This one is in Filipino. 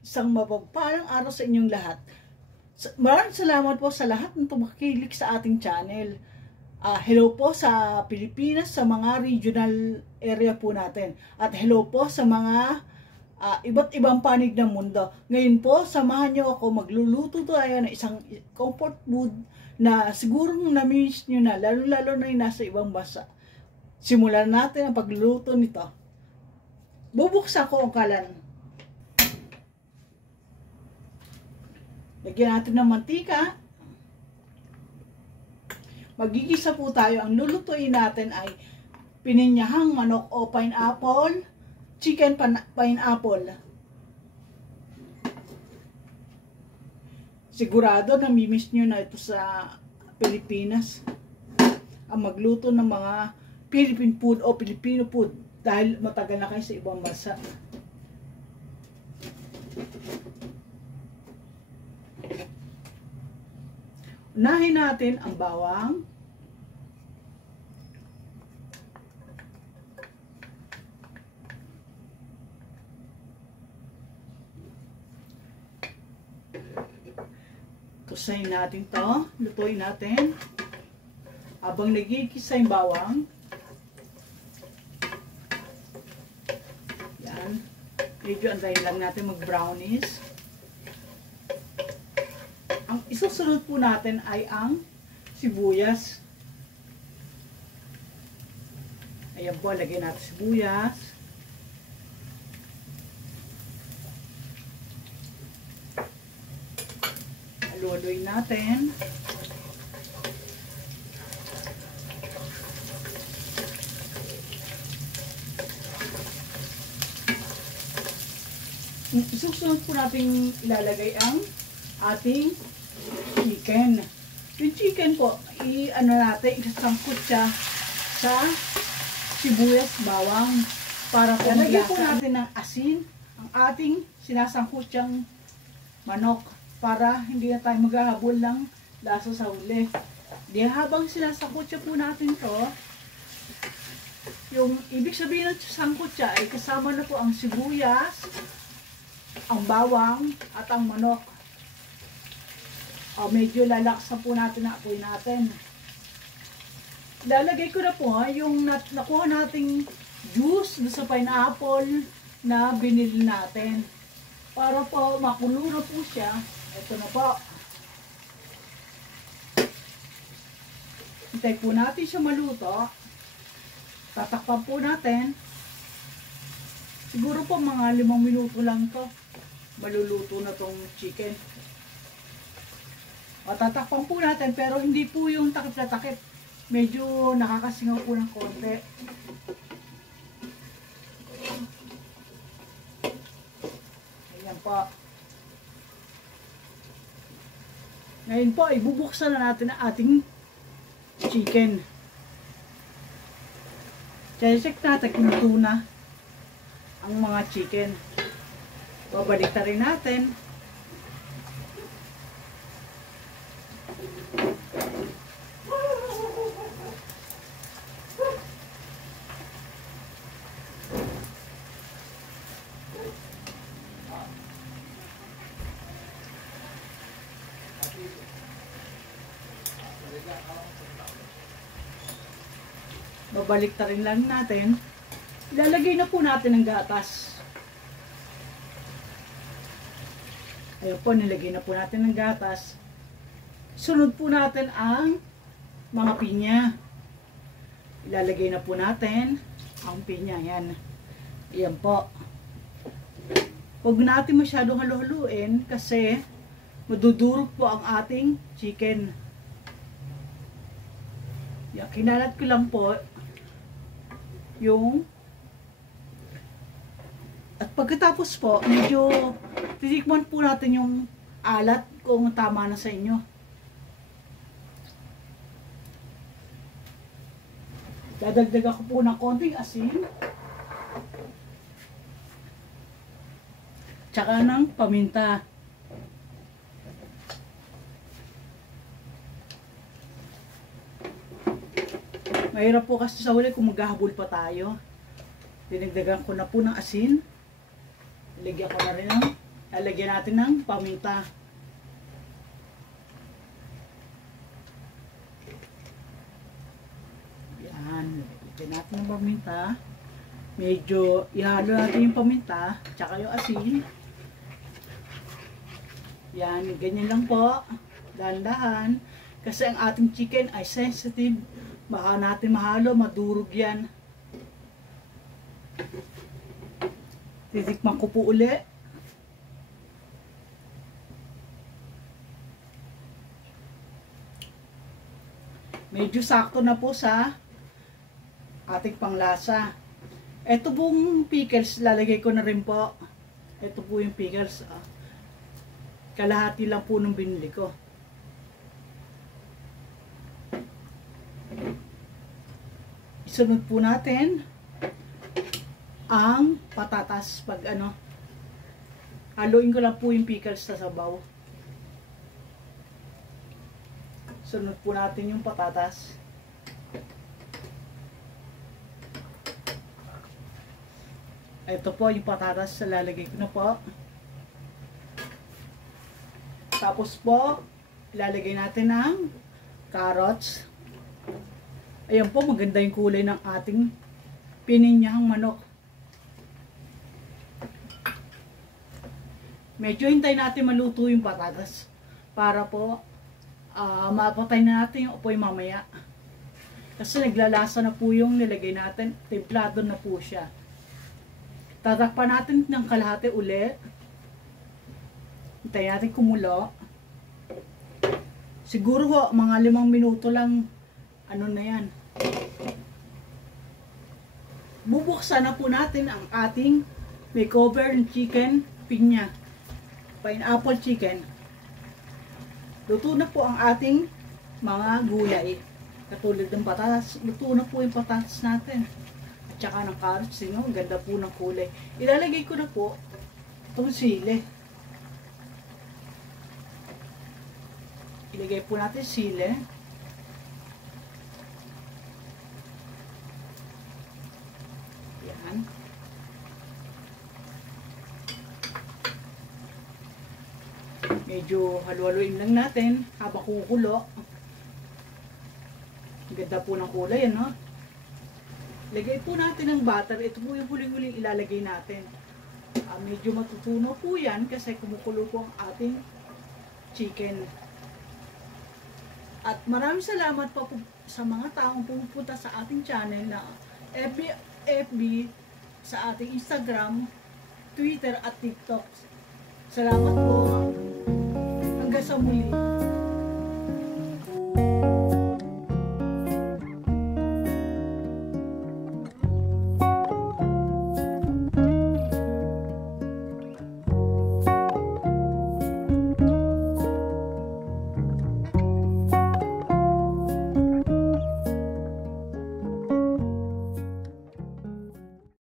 Isang mapagpalang araw sa inyong lahat. Maraming salamat po sa lahat ng tumakilik sa ating channel. Hello po sa Pilipinas, sa mga regional area po natin. At hello po sa mga iba't ibang panig ng mundo. Ngayon po, samahan nyo ako, magluluto tayo ng isang comfort food na sigurong na-miss nyo na, lalo-lalo na yung nasa ibang bansa. Simulan natin ang pagluluto nito. Bubuksan ko ang kalan. Lagyan natin ng mantika. Magigisa po tayo. Ang lulutuin natin ay pininyahang manok o pineapple, chicken pineapple. Sigurado namimiss nyo na ito sa Pilipinas. Ang magluto ng mga Philippine food o Filipino food dahil matagal na kayo sa ibang bansa. Unahin natin ang bawang. Kusayin natin to. Lutuin natin. Habang nagigisa yung bawang. Yan. Medyo antayin lang natin mag-brownies. Ang isusunod po natin ay ang sibuyas. Ayan po, lagyan natin sibuyas. Haluin natin. Isusunod po natin ilalagay ang ating chicken. Yung chicken po, isasangkot siya sa sibuyas, bawang para po lagyan po natin ng asin ang ating sinasangkot siyang manok para hindi na tayo maghahabol ng lasa sa huli. Di habang sinasangkot siya po natin to, yung ibig sabihin ng sangkot siya ay kasama na po ang sibuyas, ang bawang at ang manok. Medyo lalaksan po natin ang apoy natin. Lalagay ko na po yung nakuha nating juice sa pineapple na binili natin. Para po makulo na po siya. Ito na po. Hintay po natin siya maluto. Tatakpan po natin. Siguro po mga 5 minuto lang to. Maluluto na tong chicken. Tatakpan po natin pero hindi po yung takip na takip. Medyo nakakasingaw po ng konti. Ayan po. Ngayon po, ibubuksan na natin ang ating chicken. Check natin kung luto na ang mga chicken. Babalik na rin natin. Babalik na rin lang natin. Ilalagay na po natin ang gatas. Ayun po, nilagay na po natin ang gatas. Sunod po natin ang mga pinya. Ilalagay na po natin ang pinya. Yan. Ayan po. Huwag natin masyadong halu-haluin kasi madudurog po ang ating chicken. Yan, kinalat ko lang po yung at pagkatapos po, medyo titikman po natin yung alat kung tama na sa inyo. Dadagdagan ko po ng konting asin. Tsaka ng paminta. Mahirap po kasi sa huli kung maghahabol pa tayo. Dinagdagan ko na po ng asin. Iligyan ko na rin ng lalagyan natin ng paminta. Yan, lalagyan natin ng paminta. Medyo ihalo natin yung paminta, tsaka yung asin. Yan, ganyan lang po. Dahan-dahan. Kasi ang ating chicken ay sensitive. Baka natin mahalo, madurog yan. Titikman ko po uli. Medyo sakto na po sa ating panglasa. Ito pong pickles, lalagay ko na rin po. Ito po yung pickles. Kalahati lang po nung binili ko. Isunod po natin ang patatas. Pag haluin ko lang po yung pickles sa sabaw. Sunod po natin yung patatas. Ito po yung patatas, lalagay ko na po. Tapos po, ilalagay natin ng carrots. Ayan po, maganda yung kulay ng ating pininyahang manok. Medyo hintay natin maluto yung patatas para po mapatay na natin yung apoy mamaya. Kasi naglalasa na po yung nilagay natin, templado na po siya. Tatakpan natin ng kalahati uli. Hintayin natin kumulo. Siguro ho, mga 5 minuto lang, na yan. Bubuksan na po natin ang ating may cover ng chicken pinya. Pineapple chicken. Luto na po ang ating mga gulay. Katulad ng patatas. Luto na po yung patatas natin. Tsaka ng carrots, ang ganda po ng kulay. Ilalagay ko na po itong sili. Ilagay po natin sili. Yan. Medyo halu-haluin lang natin habang kukulo. Ganda po ng kulay, Lagay po natin ng butter. Ito po yung huling-huling ilalagay natin. Medyo matutunaw po yan kasi kumukulo po ang ating chicken. At maraming salamat po sa mga taong pumupunta sa ating channel na FB, sa ating Instagram, Twitter at TikTok. Salamat po. Hanggang sa muli.